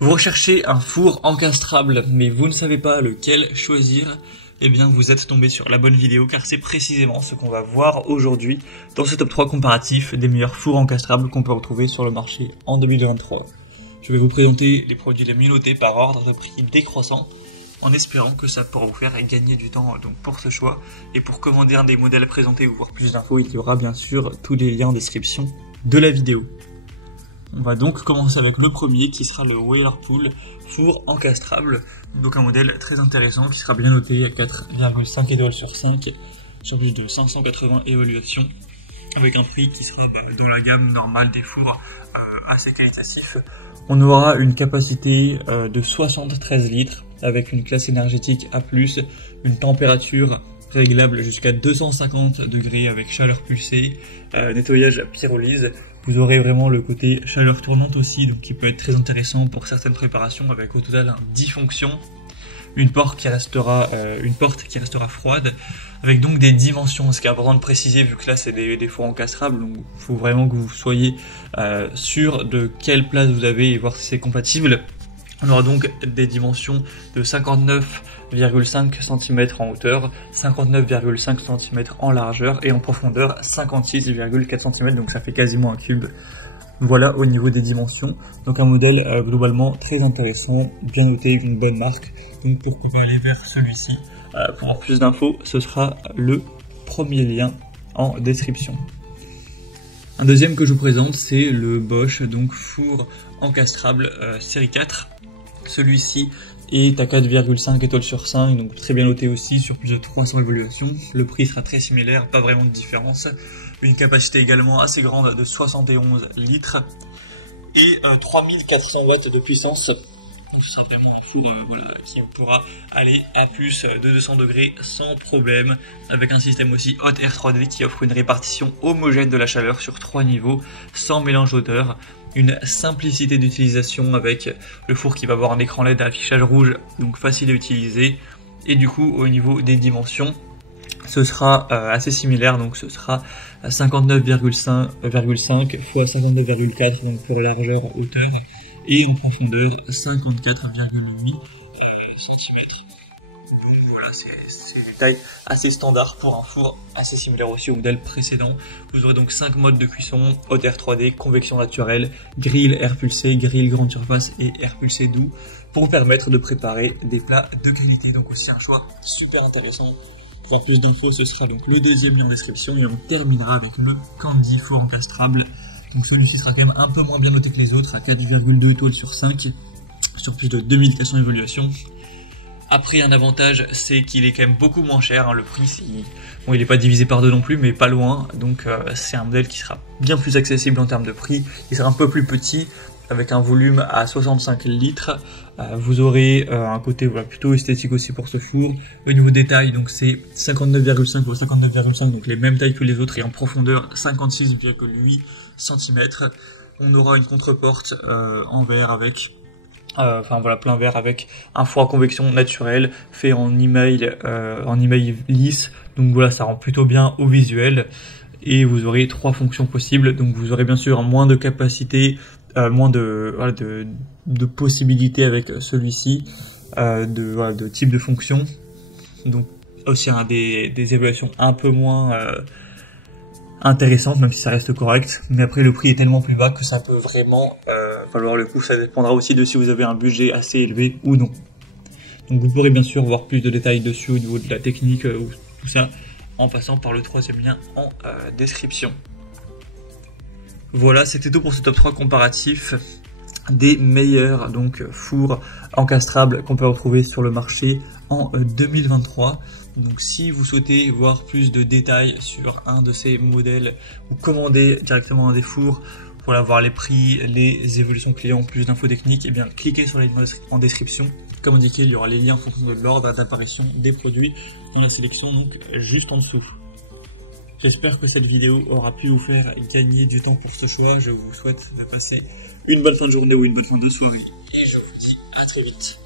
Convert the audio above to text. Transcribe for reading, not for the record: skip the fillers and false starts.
Vous recherchez un four encastrable, mais vous ne savez pas lequel choisir, eh bien vous êtes tombé sur la bonne vidéo car c'est précisément ce qu'on va voir aujourd'hui dans ce top 3 comparatif des meilleurs fours encastrables qu'on peut retrouver sur le marché en 2023. Je vais vous présenter les produits les mieux notés par ordre de prix décroissant en espérant que ça pourra vous faire gagner du temps donc pour ce choix. Et pour commander un des modèles présentés ou voir plus d'infos, il y aura bien sûr tous les liens en description de la vidéo. On va donc commencer avec le premier qui sera le Whirlpool four encastrable, donc un modèle très intéressant qui sera bien noté à 4,5 étoiles sur 5 sur plus de 580 évaluations avec un prix qui sera dans la gamme normale des fours assez qualitatif. On aura une capacité de 73 litres avec une classe énergétique A+, une température réglable jusqu'à 250 degrés avec chaleur pulsée, nettoyage pyrolyse. Vous aurez vraiment le côté chaleur tournante aussi, donc qui peut être très intéressant pour certaines préparations avec au total 10 fonctions. Une porte qui restera froide, avec donc des dimensions, ce qui est important de préciser vu que là c'est des fours encastrables, donc il faut vraiment que vous soyez sûr de quelle place vous avez et voir si c'est compatible. On aura donc des dimensions de 59,5 cm en hauteur, 59,5 cm en largeur et en profondeur 56,4 cm, donc ça fait quasiment un cube. Voilà au niveau des dimensions, donc un modèle globalement très intéressant, bien noté, une bonne marque, donc pourquoi pas aller vers celui-ci. Pour avoir plus d'infos, ce sera le premier lien en description. Un deuxième que je vous présente, c'est le Bosch, donc four encastrable série 4. Celui-ci est à 4,5 étoiles sur 5, donc très bien noté aussi sur plus de 300 évaluations. Le prix sera très similaire, pas vraiment de différence. Une capacité également assez grande de 71 litres et 3400 watts de puissance. Ce sera vraiment un four qui pourra aller à plus de 200 degrés sans problème, avec un système aussi Hot Air 3D qui offre une répartition homogène de la chaleur sur 3 niveaux, sans mélange d'odeur. Une simplicité d'utilisation avec le four qui va avoir un écran LED à affichage rouge, donc facile à utiliser. Et du coup, au niveau des dimensions, ce sera assez similaire, donc ce sera 59,5 x 59,4 donc pour largeur, hauteur, et en profondeur 54,8 cm. Donc voilà, c'est des tailles assez standards pour un four assez similaire aussi au modèle précédent. Vous aurez donc 5 modes de cuisson, Hot Air 3D, convection naturelle, grill air pulsé, grill grande surface et air pulsé doux pour vous permettre de préparer des plats de qualité. Donc aussi un choix super intéressant. Pour avoir plus d'infos, ce sera donc le deuxième lien en description et on terminera avec le Candy four encastrable. Donc celui-ci sera quand même un peu moins bien noté que les autres à 4,2 étoiles sur 5 sur plus de 2400 évaluations. Après, un avantage, c'est qu'il est quand même beaucoup moins cher, hein. Le prix, bon, il n'est pas divisé par deux non plus, mais pas loin. Donc c'est un modèle qui sera bien plus accessible en termes de prix. Il sera un peu plus petit, avec un volume à 65 litres. Vous aurez un côté plutôt esthétique aussi pour ce four. Au niveau des tailles, donc c'est 59,5 x 59,5, donc les mêmes tailles que les autres, et en profondeur 56,8 cm. On aura une contreporte en verre avec... plein verre avec un four à convection naturel fait en email lisse, donc voilà, ça rend plutôt bien au visuel. Et vous aurez 3 fonctions possibles, donc vous aurez bien sûr moins de capacité, moins de possibilités avec celui-ci, de type de fonction, donc aussi des évaluations un peu moins intéressante, même si ça reste correct, mais après le prix est tellement plus bas que ça peut vraiment valoir le coup. Ça dépendra aussi de si vous avez un budget assez élevé ou non. Donc vous pourrez bien sûr voir plus de détails dessus au niveau de la technique ou tout ça en passant par le troisième lien en description. Voilà, c'était tout pour ce top 3 comparatif des meilleurs fours encastrables qu'on peut retrouver sur le marché en 2023. Donc si vous souhaitez voir plus de détails sur un de ces modèles ou commander directement un des fours, voilà, voir les prix, les évolutions clients, plus d'infos techniques, et bien cliquez sur les liens en description. Comme indiqué, il y aura les liens en fonction de l'ordre d'apparition des produits dans la sélection, donc juste en dessous. J'espère que cette vidéo aura pu vous faire gagner du temps pour ce choix. Je vous souhaite de passer une bonne fin de journée ou une bonne fin de soirée. Et je vous dis à très vite.